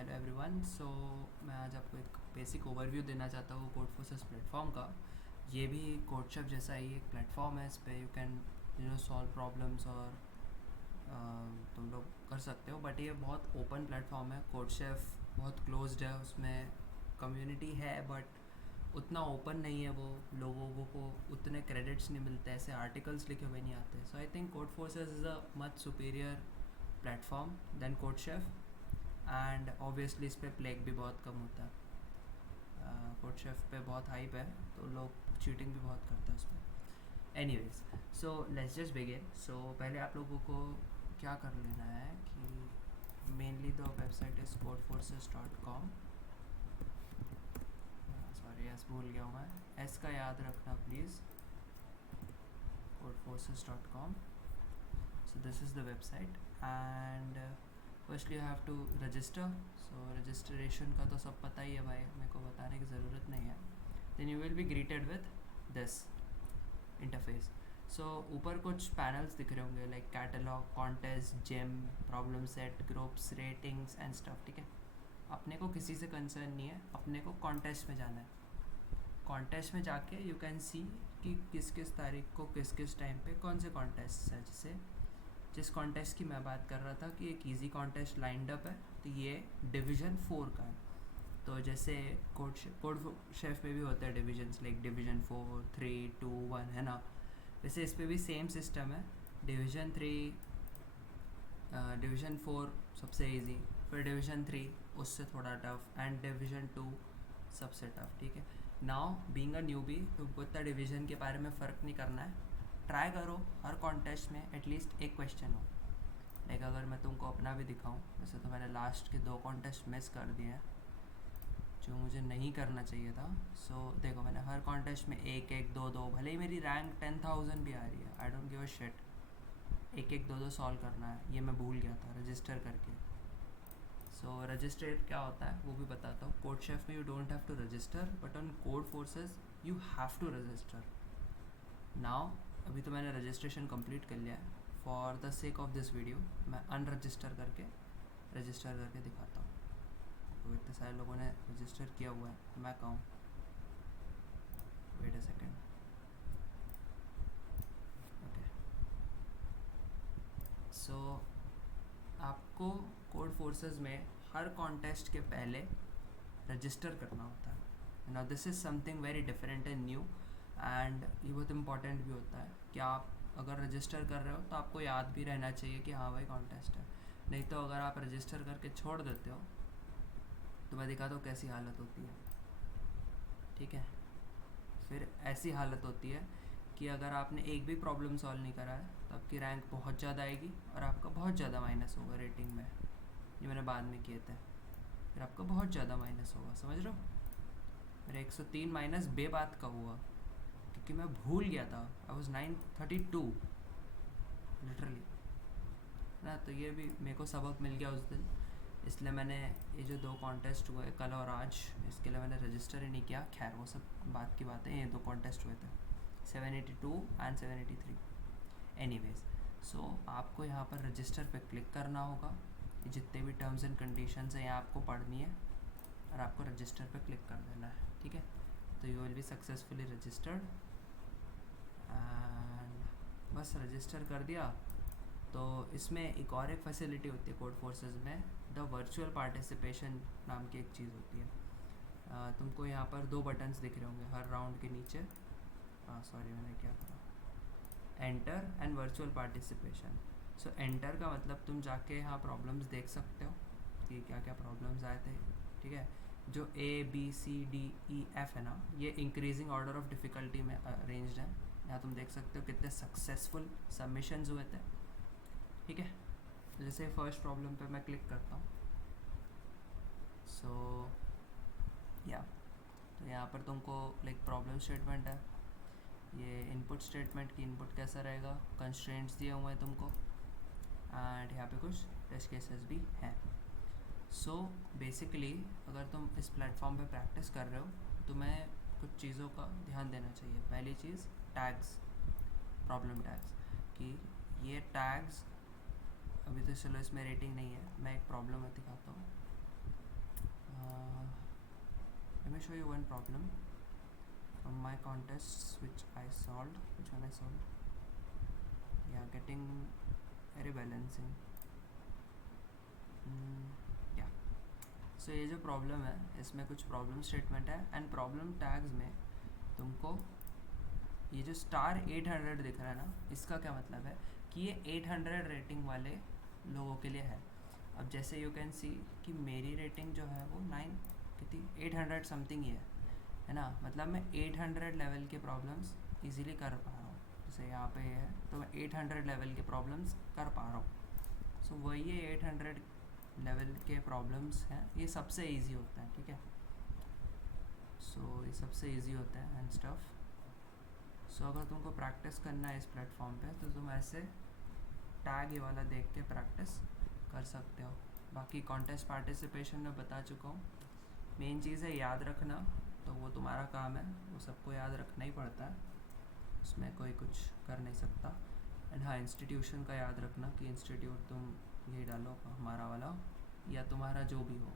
Hello everyone. सो मैं आज आपको एक बेसिक ओवरव्यू देना चाहता हूँ कोडफोर्सेस प्लेटफॉर्म का। ये भी कोडशेफ जैसा ही एक प्लेटफॉर्म है। इस पे यू कैन सॉल्व प्रॉब्लम्स और तुम लोग कर सकते हो। बट ये बहुत ओपन प्लेटफॉर्म है। कोडशेफ बहुत क्लोज्ड है, उसमें कम्युनिटी है बट उतना ओपन नहीं है। वो लोगों को उतने क्रेडिट्स नहीं मिलते, ऐसे आर्टिकल्स लिखे हुए नहीं आते। So I think Codeforces is a much superior platform than CodeChef. And obviously इस पर प्लेग भी बहुत कम होता है। कोडशेफ पे बहुत हाइप है तो लोग चीटिंग भी बहुत करते हैं उसमें। Anyways, so let's just begin. So पहले आप लोगों को क्या कर लेना है कि mainly the website is codeforces.com। Sorry, S भूल गया हूँ मैं, एस का याद रखना please. codeforces.com। so this is the website and firstly you have to register। so registration का तो सब पता ही है भाई, मेरे को बताने की ज़रूरत नहीं है। then you will be greeted with this interface। so ऊपर कुछ पैनल्स दिख रहे होंगे like catalogue, contest, gym, problem set, groups, ratings and stuff. ठीक है, अपने को किसी से कंसर्न नहीं है, अपने को कॉन्टेस्ट में जाना है। कॉन्टेस्ट में जाके यू कैन सी कि किस किस तारीख को किस किस टाइम पे कौन से कॉन्टेस्ट है। जैसे जिस कॉन्टेस्ट की मैं बात कर रहा था कि एक इजी कॉन्टेस्ट लाइंड अप है, तो ये डिवीज़न 4 का है। तो जैसे कोड शेफ में भी होता है डिवीजन्स, लाइक डिवीज़न 4, 3, 2, 1 है ना। वैसे इस पर भी सेम सिस्टम है। डिवीज़न 3, डिवीज़न 4 सबसे इजी, फिर डिवीज़न 3 उससे थोड़ा टफ एंड डिवीज़न 2 सबसे टफ। ठीक है, नाउ बीइंग अ न्यूबी तुमको इतना डिवीज़न के बारे में फ़र्क नहीं करना है। ट्राई करो हर कॉन्टेस्ट में एटलीस्ट एक क्वेश्चन हो। लाइक अगर मैं तुमको अपना भी दिखाऊं, वैसे तो मैंने लास्ट के 2 कॉन्टेस्ट मिस कर दिए हैं जो मुझे नहीं करना चाहिए था। सो देखो, मैंने हर कॉन्टेस्ट में एक एक दो दो, भले ही मेरी रैंक 10,000 भी आ रही है, I don't give a shit, एक एक दो दो सॉल्व करना है। ये मैं भूल गया था रजिस्टर करके। सो रजिस्टर क्या होता है वो भी बताता हूँ। कोड शेफ में you don't have to register but on Codeforces you have to register. Now अभी तो मैंने रजिस्ट्रेशन कंप्लीट कर लिया है। For the sake of this video मैं अनरजिस्टर करके रजिस्टर करके दिखाता हूँ। तो इतने सारे लोगों ने रजिस्टर किया हुआ है, मैं कहूँ वेट अ सेकेंड। ओके, सो आपको कोड फोर्सेस में हर कॉन्टेस्ट के पहले रजिस्टर करना होता है। Now this is something very different and new and ये बहुत इंपॉर्टेंट भी होता है कि आप अगर रजिस्टर कर रहे हो तो आपको याद भी रहना चाहिए कि हाँ भाई कॉन्टेस्ट है। नहीं तो अगर आप रजिस्टर करके छोड़ देते हो तो मैं दिखाता हूँ कैसी हालत होती है। ठीक है, फिर ऐसी हालत होती है कि अगर आपने एक भी प्रॉब्लम सॉल्व नहीं करा है तो आपकी रैंक बहुत ज़्यादा आएगी और आपका बहुत ज़्यादा माइनस होगा रेटिंग में। ये मैंने बाद में किए थे। फिर आपका बहुत ज़्यादा माइनस होगा, समझ रहे हो। मेरा 103 माइनस बे बात का हुआ क्योंकि मैं भूल गया था। आई वॉज 932 लिटरली ना। तो ये भी मेरे को सबक मिल गया उस दिन, इसलिए मैंने ये जो 2 कॉन्टेस्ट हुए कल और आज, इसके लिए मैंने रजिस्टर ही नहीं किया। खैर वो सब बात की बात है। ये 2 कॉन्टेस्ट हुए थे 782 एंड 783। एनीवेज, सो आपको यहाँ पर रजिस्टर पे क्लिक करना होगा। ये जितने भी टर्म्स एंड कंडीशंस हैं यहाँ आपको पढ़नी है और आपको रजिस्टर पे क्लिक कर देना है। ठीक है, तो you will be successfully registered and बस रजिस्टर कर दिया। तो इसमें एक और एक फैसिलिटी होती है कोड फोर्सेस में, द वर्चुअल पार्टिसिपेशन नाम की एक चीज़ होती है। तुमको यहाँ पर 2 बटन्स दिख रहे होंगे हर राउंड के नीचे। सॉरी मैंने क्या करा, enter and virtual participation. So enter का मतलब तुम जाके यहाँ प्रॉब्लम्स देख सकते हो कि क्या क्या प्रॉब्लम्स आए थे। ठीक है, जो ABCDEF है ना, ये इंक्रीजिंग ऑर्डर ऑफ डिफ़िकल्टी में अरेंज्ड है। यहाँ तुम देख सकते हो कितने सक्सेसफुल सबमिशंस हुए थे। ठीक है, जैसे फर्स्ट प्रॉब्लम पे मैं क्लिक करता हूँ। सो या तो यहाँ पर तुमको लाइक प्रॉब्लम स्टेटमेंट है, ये इनपुट स्टेटमेंट की इनपुट कैसा रहेगा, कंस्ट्रेंट्स दिए हुए हैं तुमको एंड यहाँ पे कुछ टेस्ट केसेस भी हैं। सो बेसिकली अगर तुम इस प्लेटफॉर्म पे प्रैक्टिस कर रहे हो तो तुम्हें कुछ चीज़ों का ध्यान देना चाहिए। पहली चीज़ टैग्स, प्रॉब्लम टैग्स, कि ये टैग्स अभी तो चलो इसमें रेटिंग नहीं है, मैं एक प्रॉब्लम में दिखाता हूँ। let me show you one problem from my contests which I solved. Which one I solved? Yeah, getting array balancing. Yeah. So ये जो प्रॉब्लम है इसमें कुछ प्रॉब्लम स्टेटमेंट है एंड प्रॉब्लम टैग्स में तुमको ये जो स्टार 800 दिख रहा है ना, इसका क्या मतलब है कि ये 800 रेटिंग वाले लोगों के लिए है. अब जैसे यू कैन सी कि मेरी रेटिंग जो है वो 9 कितनी 800 समथिंग ही है ना. मतलब मैं 800 लेवल के प्रॉब्लम्स इजीली कर पा रहा हूँ. जैसे यहाँ पे है तो मैं 800 लेवल के प्रॉब्लम्स कर पा रहा हूँ. सो वही ये 800 लेवल के प्रॉब्लम्स हैं, ये सबसे इजी होता है. ठीक है, सो ये सबसे इजी होता है एंड स्टफ. सो अगर तुमको प्रैक्टिस करना है इस प्लेटफॉर्म पे तो तुम ऐसे टैग ये वाला देख के प्रैक्टिस कर सकते हो. बाकी कॉन्टेस्ट पार्टिसिपेशन में बता चुका हूँ. मेन चीज़ है याद रखना, तो वो तुम्हारा काम है, वो सबको याद रखना ही पड़ता है, उसमें कोई कुछ कर नहीं सकता. एंड हाँ, इंस्टीट्यूशन का याद रखना कि इंस्टीट्यूट तुम यही डालो हमारा वाला या तुम्हारा जो भी हो.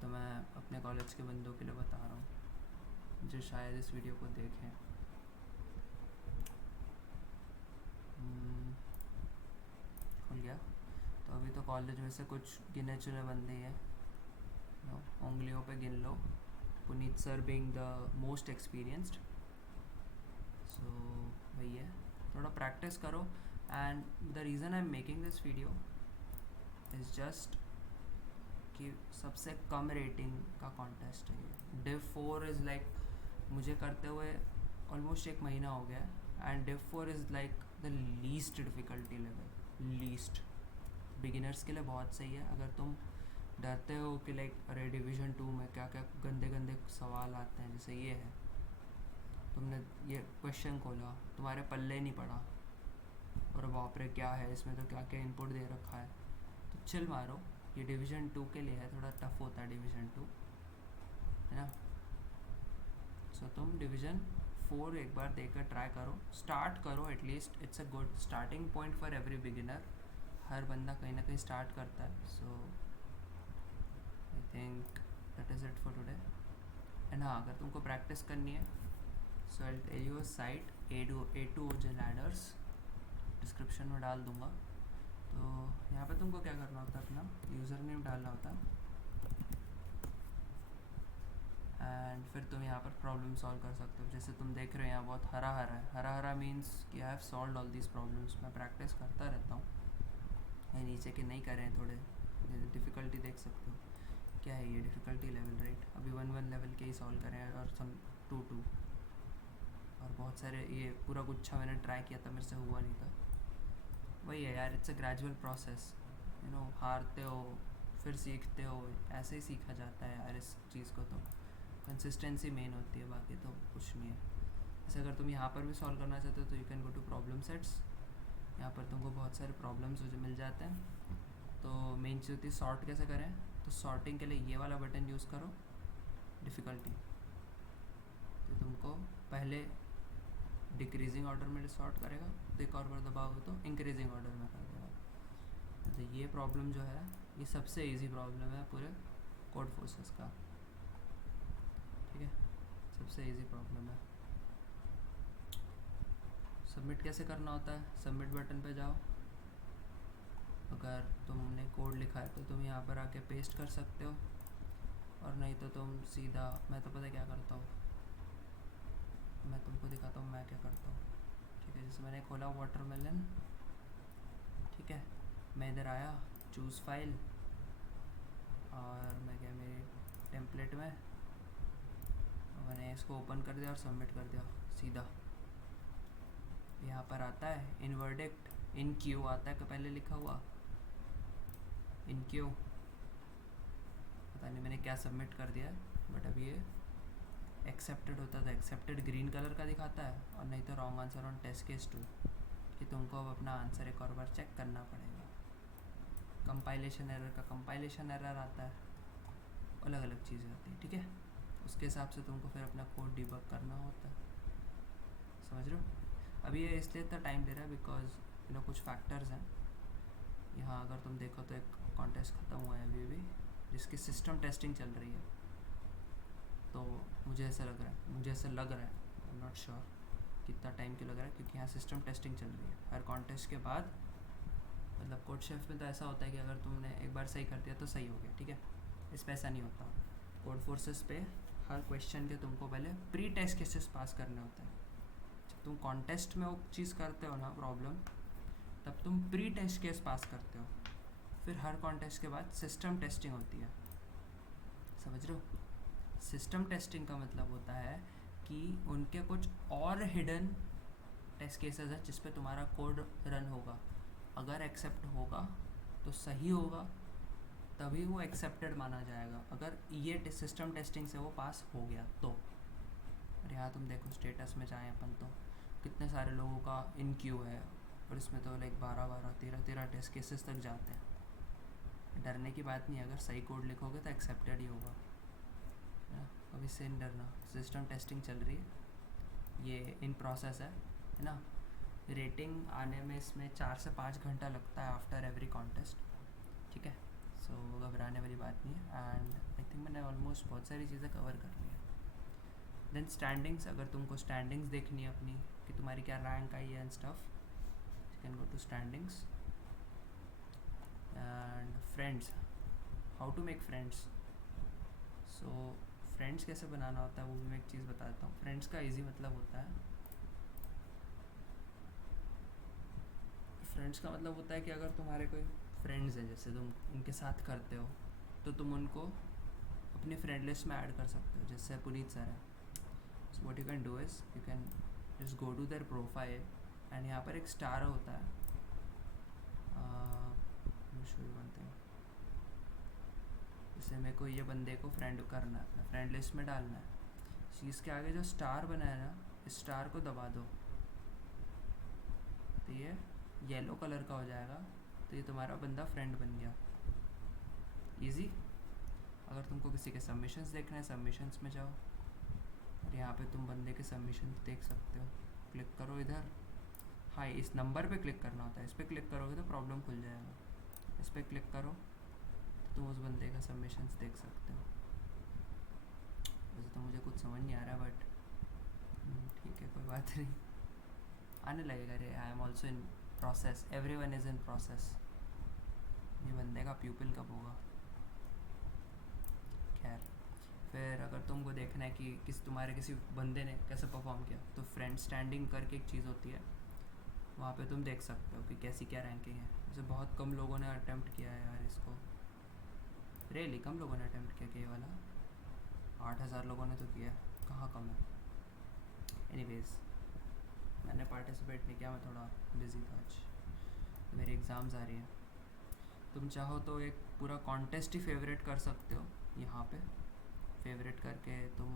तो मैं अपने कॉलेज के बंदों के लिए बता रहा हूँ जो शायद इस वीडियो को देखें. खुल गया. तो अभी तो कॉलेज में से कुछ गिने चुने बंदे हैं, उंगलियों पे गिन लो. Puneet sir being the most experienced. So वही है, थोड़ा प्रैक्टिस करो. And the reason I am making this video is just कि सबसे कम रेटिंग का कॉन्टेस्ट है ये. डिव 4 इज़ लाइक मुझे करते हुए ऑलमोस्ट 1 महीना हो गया. And div 4 is like the least difficulty level. Least beginners के लिए बहुत सही है. अगर तुम डरते हो कि लाइक अरे डिवीज़न 2 में क्या क्या गंदे गंदे सवाल आते हैं, जैसे ये है, तुमने ये क्वेश्चन खोला, तुम्हारे पल्ले नहीं पड़ा और बाप रे क्या है इसमें, तो क्या क्या इनपुट दे रखा है, तो चिल मारो. ये डिवीज़न 2 के लिए है, थोड़ा टफ होता है डिवीज़न 2, है ना. सो तुम डिवीज़न 4 एक बार देकर ट्राई करो, स्टार्ट करो at least. It's a good starting point for every beginner. हर बंदा कहीं ना कहीं स्टार्ट करता है. So I think that is it for today. And हाँ, अगर तुमको प्रैक्टिस करनी है so I tell you site A2OJ Ladders, description में डाल दूँगा. तो यहाँ पे तुमको क्या करना होता है, अपना यूज़र नेम डालना होता है एंड फिर तुम यहाँ पर प्रॉब्लम सॉल्व कर सकते हो. जैसे तुम देख रहे हो यहाँ बहुत हरा हरा है. हरा हरा मीन्स कि I have solve all these problems. मैं प्रैक्टिस करता रहता हूँ. ये नीचे के नहीं कर रहे हैं, थोड़े डिफ़िकल्टी देख सकते हो. क्या है ये डिफ़िकल्टी लेवल, राइट. अभी 1 लेवल के ही सॉल्व करें हैं और सम 2 और बहुत सारे. ये पूरा गुच्छा मैंने ट्राई किया था, मेरे से हुआ नहीं था. वही है यार, it's a gradual process. You know, हारते हो फिर सीखते हो, ऐसे ही सीखा जाता है यार इस चीज़ को. तो कंसिस्टेंसी मेन होती है, बाकी तो कुछ नहीं है. जैसे अगर तुम यहाँ पर भी सॉल्व करना चाहते हो तो you can go to problem sets. यहाँ पर तुमको बहुत सारे प्रॉब्लम्स मिल जाते हैं. तो मेन चीज़ होती है सॉर्ट कैसे करें. तो सॉर्टिंग के लिए ये वाला बटन यूज़ करो, डिफ़िकल्टी. तो तुमको पहले डिक्रीजिंग ऑर्डर में सॉर्ट करेगा, तो एक और बार दबाओगे तो इंक्रीजिंग ऑर्डर में कर देगा. तो ये प्रॉब्लम जो है ये सबसे इजी प्रॉब्लम है पूरे कोड फोर्सेस का. ठीक है, सबसे इजी प्रॉब्लम है. सबमिट कैसे करना होता है, सबमिट बटन पे जाओ. अगर तुमने कोड लिखा है तो तुम यहाँ पर आके पेस्ट कर सकते हो, और नहीं तो तुम सीधा, मैं तो पता क्या करता हूँ, मैं तुमको दिखाता हूँ मैं क्या करता हूँ. ठीक है, जैसे मैंने खोला वाटरमेलन. ठीक है, मैं इधर आया चूज़ फाइल और मैं क्या मेरे टेम्पलेट में मैंने इसको ओपन कर दिया और सबमिट कर दिया सीधा. यहाँ पर आता है इन वर्डिक्ट, इन क्यू आता है, पहले लिखा हुआ इन क्यू. पता नहीं मैंने क्या सबमिट कर दिया है, बट अभी ये एक्सेप्टेड होता था. एक्सेप्टेड ग्रीन कलर का दिखाता है, और नहीं तो wrong answer on test case 2, कि तुमको अब अपना आंसर एक और बार चेक करना पड़ेगा. कंपाइलेशन एरर का कंपाइलेशन एरर आता है, अलग अलग चीज़ें आती हैं. ठीक है, उसके हिसाब से तुमको फिर अपना कोड डिबग करना होता है. समझ रहे हो. अभी ये इसलिए इतना टाइम ले रहा है बिकॉज कुछ फैक्टर्स हैं. यहाँ अगर तुम देखो तो एक कॉन्टेस्ट ख़त्म हुआ है अभी भी, जिसकी सिस्टम टेस्टिंग चल रही है। तो मुझे ऐसा लग रहा है आई एम नॉट श्योर कितना टाइम क्यों लग रहा है, क्योंकि यहाँ सिस्टम टेस्टिंग चल रही है हर कॉन्टेस्ट के बाद। मतलब कोडशेफ में तो ऐसा होता है कि अगर तुमने एक बार सही कर दिया तो सही हो गया, ठीक है। इस पे ऐसा नहीं होता। कोड फोर्सेस पे हर क्वेश्चन के तुमको पहले प्री टेस्ट केसेस पास करने होते हैं। जब तुम कॉन्टेस्ट में वो चीज़ करते हो ना प्रॉब्लम, तब तुम प्री टेस्ट केस पास करते हो। फिर हर कॉन्टेस्ट के बाद सिस्टम टेस्टिंग होती है, समझ रहे हो। सिस्टम टेस्टिंग का मतलब होता है कि उनके कुछ और हिडन टेस्ट केसेस है जिस पे तुम्हारा कोड रन होगा। अगर एक्सेप्ट होगा तो सही होगा, तभी वो एक्सेप्टेड माना जाएगा। अगर ये सिस्टम टेस्टिंग से वो पास हो गया तो। और यहाँ तुम देखो स्टेटस में जाएँ अपन तो कितने सारे लोगों का इन क्यू है, और इसमें तो लाइक 13 टेस्ट केसेस तक जाते हैं। डरने की बात नहीं है, अगर सही कोड लिखोगे तो एक्सेप्टेड ही होगा, है ना। अभी से नहीं डरना, सिस्टम टेस्टिंग चल रही है, ये इन प्रोसेस है ना। रेटिंग आने में इसमें 4 से 5 घंटा लगता है आफ्टर एवरी कॉन्टेस्ट, ठीक है। सो घबराने वाली बात नहीं है। एंड आई थिंक मैंने ऑलमोस्ट बहुत सारी चीज़ें कवर कर ली है। देन स्टैंडिंग्स, अगर तुमको स्टैंडिंग्स देखनी है अपनी कि तुम्हारी क्या रैंक आई है and stuff, you can go to standings. And friends, how to make friends. So friends कैसे बनाना होता है वो भी मैं एक चीज़ बताता हूँ। फ्रेंड्स का इजी मतलब होता है, फ्रेंड्स का मतलब होता है कि अगर तुम्हारे कोई फ्रेंड्स हैं, जैसे तुम उनके साथ करते हो, तो तुम उनको अपनी फ्रेंड लिस्ट में ऐड कर सकते हो। जैसे पुनीत सर है, so what you can do is you can just go to their profile and यहाँ पर एक स्टार होता है। शो यू वन थिंग, जैसे मेरे को ये बंदे को फ्रेंड करना है, अपना फ्रेंड लिस्ट में डालना है। चीज़ के आगे जो स्टार बना है ना, इस स्टार को दबा दो तो ये येलो कलर का हो जाएगा, तो ये तुम्हारा बंदा फ्रेंड बन गया। इजी। अगर तुमको किसी के सबमिशंस देखने हैं, सबमिशंस में जाओ और यहाँ पे तुम बंदे के सबमिशंस देख सकते हो। क्लिक करो इधर, हाँ इस नंबर पे क्लिक करना होता है, इस पर क्लिक करोगे तो प्रॉब्लम खुल जाएगा। इस पर क्लिक करो तो तुम उस बंदे का सबमिशंस देख सकते हो। वैसे तो मुझे कुछ समझ नहीं आ रहा, बट ठीक है कोई बात नहीं, आने लगेगा रे। I am also in process, everyone is in process. ये बंदे का प्यूपिल कब होगा, खैर। फिर अगर तुमको देखना है कि तुम्हारे किसी बंदे ने कैसे परफॉर्म किया, तो फ्रेंड स्टैंडिंग करके एक चीज़ होती है, वहाँ पे तुम देख सकते हो कि कैसी क्या रैंकिंग है। जैसे बहुत कम लोगों ने अटेम्प्ट किया है यार इसको, रियली कम लोगों ने अटेम्प्ट किया कि ये वाला 8000 लोगों ने तो किया, कहाँ कम है। एनीवेज मैंने पार्टिसिपेट नहीं किया, मैं थोड़ा बिजी था आज, तो मेरी एग्ज़ाम्स आ रही हैं। तुम चाहो तो एक पूरा कॉन्टेस्ट ही फेवरेट कर सकते हो, यहाँ पे फेवरेट करके तुम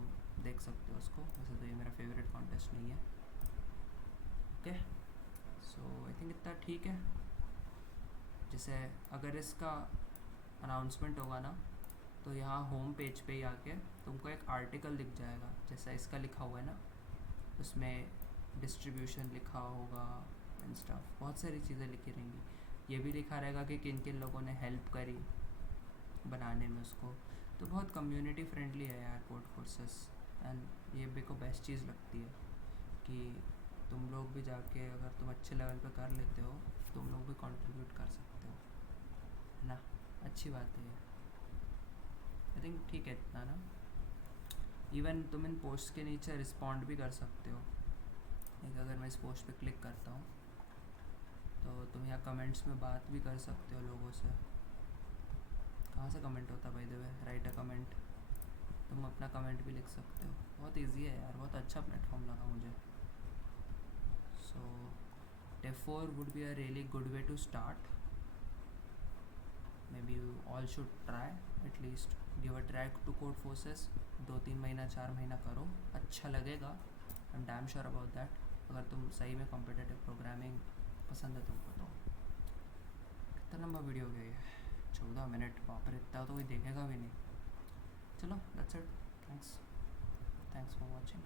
देख सकते हो उसको। वैसे तो ये मेरा फेवरेट कॉन्टेस्ट नहीं है, ओके। सो आई थिंक इतना ठीक है। जैसे अगर इसका अनाउंसमेंट होगा ना, तो यहाँ होम पेज पे ही आके तुमको एक आर्टिकल दिख जाएगा, जैसा इसका लिखा हुआ है ना, उसमें डिस्ट्रीब्यूशन लिखा होगा एंड स्टफ, बहुत सारी चीज़ें लिखी रहेंगी। ये भी लिखा रहेगा कि किन किन लोगों ने हेल्प करी बनाने में उसको। तो बहुत कम्युनिटी फ्रेंडली है यार कोड फोर्सेस। एंड ये मेरे को बेस्ट चीज़ लगती है कि तुम लोग भी जाके अगर तुम अच्छे लेवल पे कर लेते हो, तुम लोग भी कंट्रीब्यूट कर सकते हो, है ना। अच्छी बात है ये, आई थिंक ठीक है इतना ना। इवन तुम इन पोस्ट के नीचे रिस्पॉन्ड भी कर सकते हो। एक अगर मैं इस पोस्ट पे क्लिक करता हूँ तो तुम यहाँ कमेंट्स में बात भी कर सकते हो लोगों से। कहाँ से कमेंट होता है by the way, right a comment. तुम अपना कमेंट भी लिख सकते हो, बहुत इजी है यार, बहुत अच्छा प्लेटफॉर्म लगा मुझे। सो therefore would be a really good way to start. Maybe you all should try, at least give a try to code forces। 2-3 महीना 4 महीना करो, अच्छा लगेगा। I am damn sure about that. अगर तुम सही में कॉम्पिटिटिव प्रोग्रामिंग पसंद है तुमको तो। कितना लंबा वीडियो हो गया ये, 14 मिनट, बाप रे इतना तो कोई देखेगा भी नहीं। चलो that's it, thanks for watching.